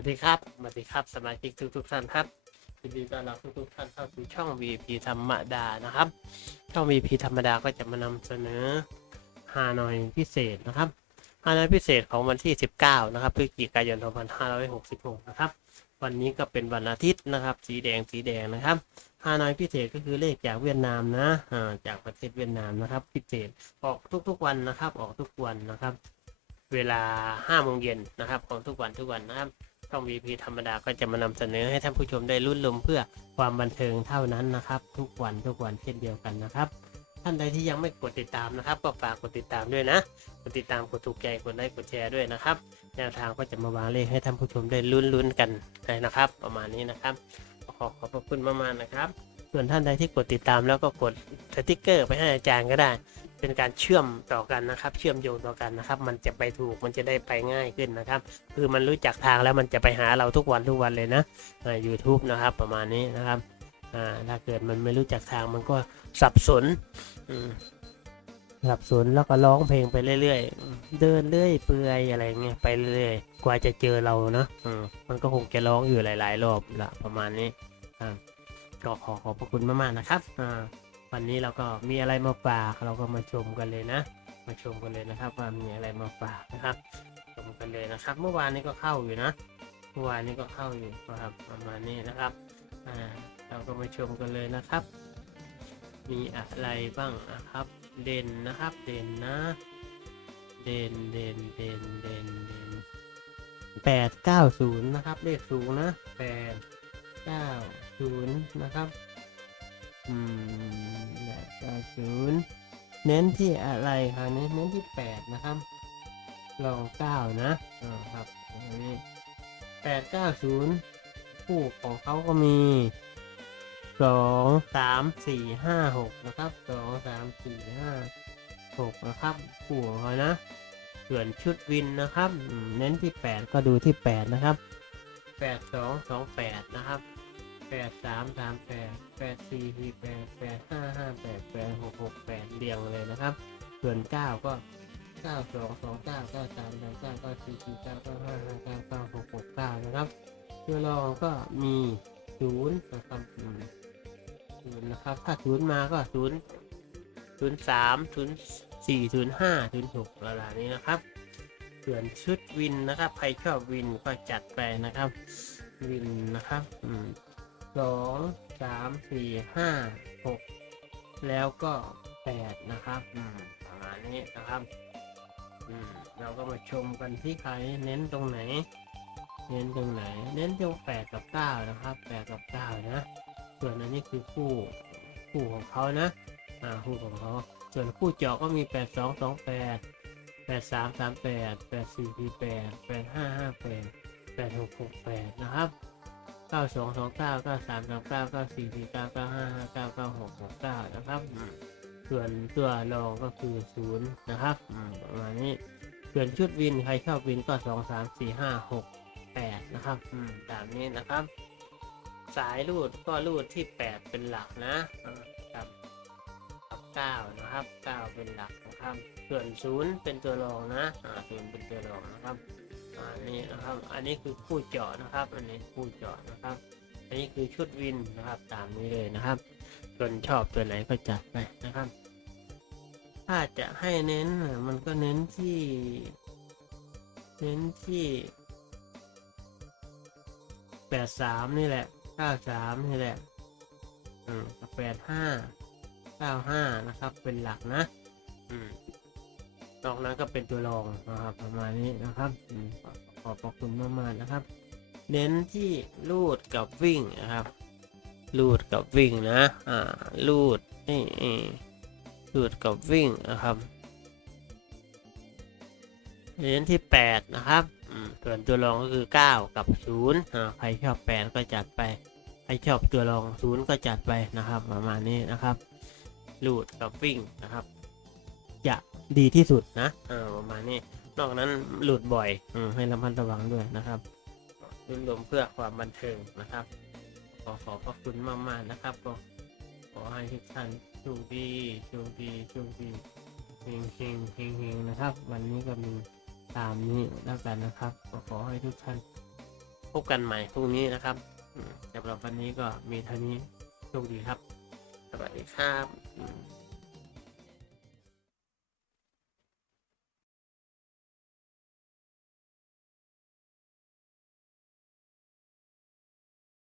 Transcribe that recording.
วัสดีครับ สวัสดีครับ สมาชิกทุกทุกๆท่านครับยินดีต้อนรับทุกทุกๆท่านเข้าสู่ช่อง VP ธรรมดานะครับ ช่อง VP ธรรมดาก็จะมานำเสนอฮานอยพิเศษนะครับฮานอยพิเศษของวันที่ 19 นะครับพฤศจิกายน 2566 นะครับ วันนี้ก็เป็นวันอาทิตย์นะครับ สีแดงสีแดงนะครับฮานอยพิเศษก็คือเลขจากเวียดนามนะจากประเทศเวียดนามนะครับ พิเศษออกทุกๆวันนะครับ ออกทุกวันนะครับ เวลา5โมงเย็นนะครับ ของทุกวันทุกวันนะครับ ช่อง VP ธรรมดาก็จะมานำเสนอให้ท่านผู้ชมได้รุ่นลมเพื่อความบันเทิงเท่านั้นนะครับ ทุกวันทุกวันเช่นเดียวกันนะครับ ท่านใดที่ยังไม่กดติดตามนะครับ ก็ฝากกดติดตามด้วยนะกดติดตามกดถูกใจกดไลค์กดแชร์ด้วยนะครับแนวทางก็จะมาวางเลขให้ท่านผู้ชมได้ลุ้นลุ้นๆกันนะครับ ประมาณนี้นะครับขอขอบพระคุณมากๆนะครับ ส่วนท่านใดที่กดติดตามแล้วก็กดสติกเกอร์ไปให้อาจารย์ก็ได้ เป็นการเชื่อมต่อกันนะครับ เชื่อมโยงต่อกันนะครับ มันจะไปถูกมันจะได้ไปง่ายขึ้นนะครับ คือมันรู้จักทางแล้วมันจะไปหาเราทุกวันทุกวันเลยนะยูทูบนะครับประมาณนี้นะครับถ้าเกิดมันไม่รู้จักทางมันก็สับสนสับสนแล้วก็ร้องเพลงไปเรื่อยๆ เดินเรื่อยเปื่อยอะไรเงี้ยไปเรื่อยๆ กว่าจะเจอเราเนาะอืมันก็คงจะร้องอยู่หลาย ๆ รอบละประมาณนี้ก็ขอขอบพระคุณมากๆนะครับอ่า วันนี้เราก็มีอะไรมาฝากเราก็มาชมกันเลยนะ มาชมกันเลยนะครับ ว่ามีอะไรมาฝากนะครับ ชมกันเลยนะครับ เมื่อวานนี้ก็เข้าอยู่นะเมื่อวานนี้ก็เข้าอยู่นะครับประมาณนี้นะครับอ่าเราก็มาชมกันเลยนะครับ มีอะไรบ้างนะครับ เด่นนะครับ เด่นนะ เด่นเด่นเด่นเด่นเด่นแปดเก้าศูนย์นะครับเลขสูงนะแปดเก้าศูนย์นะครับ อืมแปดเก้าศูนย์เน้นที่อะไรครับเน้นเน้นที่แปดนะครับ ลองเก้านะอ่าครับอันนี้แปดเก้าศูนย์คู่ของเขาก็มีสองสามสี่ห้าหกนะครับสองสามสี่ห้าหกนะครับคู่ของเขานะส่วนชุดวินนะครับ เน้นที่แปดก็ดูที่แปดนะครับแปดสองสองแปดนะครับ แปดสามสามแปดแปดสี่สี่แปดแปดห้าห้าแปดแปดหกหกแปดเรียงเลยนะครับ ส่วนเก้าก็เก้าสองสองเก้าเก้าสามสามเก้าเก้าสี่สี่เก้าเก้าห้าห้าเก้าเก้าหกหกเก้านะครับตัวรองก็มีศูนย์นะครับอืมศูนย์นะครับ ถ้าศูนย์มาก็ศูนย์ศูนย์สามศูนย์สี่ศูนย์ห้าศูนย์หกระดับนี้นะครับส่วนชุดวินนะครับ ใครชอบวินก็จัดไปนะครับ วินนะครับ อืม สองสามสี่ห้าหกแล้วก็แปดนะครับประมาณนี้นะครับอืมเราก็มาชมกันที่ใครเน้นตรงไหน เน้นตรงไหน เน้นตรงแปดกับเก้านะครับแปดกับเก้านะส่วนอันนี้คือคู่คู่ของเขานะอ่าคู่ของเขาส่วนคู่เจาะก็มีแปดสองสองแปดแปดสามสามแปดแปดสี่สี่แปดแปดห้าห้าแปดแปดหกหกแปดนะครับ เก้าสองสองเก้าเก้าสามสามเก้าเก้าสี่สี่เก้าเก้าห้าห้าเก้าเก้าหกหกเก้านะครับอืมส่วนตัวรองก็คือศูนย์นะครับอืมประมาณนี้ส่วนชุดวินใครชอบวินก็สองสามสี่ห้าหกแปดนะครับอืมตามนี้นะครับ สายรูดก็รูดที่แปดเป็นหลักนะอ่าครับกับเก้านะครับเก้าเป็นหลักนะครับ ส่วนศูนย์เป็นตัวรองนะอ่าศูนย์เป็นตัวรองนะครับอั นนี้นะครับ อันนี้คือคู่เจาะนะครับ อันนี้คู่เจาะนะครับ อันนี้คือชุดวินนะครับ ตามนี้เลยนะครับส่วนชอบตัวไหนก็จัดไปนะครับ ถ้าจะให้เน้นมันก็เน้นที่ เน้นที่แปดสามนี่แหละเก้าสามนี่แหละอืมแปดห้าเก้าห้านะครับ เป็นหลักนะอืมนอกนั้นก็เป็นตัวรองนะครับ ประมาณนี้นะครับอม อขอบพระคุณมากๆนะครับ เน้นที่ลูดกับวิ่งนะครับ ลูดกับวิ่งนะ อ่า ลูดนี่ลูดกับวิ่งนะครับ เน้นที่ 8 นะครับ ส่วนตัวรองก็คือ 9 กับ0อ่าใครชอบ 8 ก็จัดไป ใครชอบตัวรอง 0 ก็จัดไปนะครับ ประมาณนี้นะครับ ลูดกับวิ่งนะครับ จะดีที่สุดนะเออประมาณนี้ นอกนั้นหลุดบ่อยอให้ระมัดระวังด้วยนะครับรุ่นรวมเพื่อความบันเทิงนะครับ ขอขอบพระคุณมากๆนะครับ ก็ขอให้ทุกท่านโชคดีโชคดีโชคดีเฮงเฮงเฮงเฮงนะครับ วันนี้ก็มีตามนี้แล้วกันนะครับ ก็ขอให้ทุกท่านพบกันใหม่พรุ่งนี้นะครับสำหรับวันนี้ก็มีเท่านี้โชคดีครับ สวัสดีครับ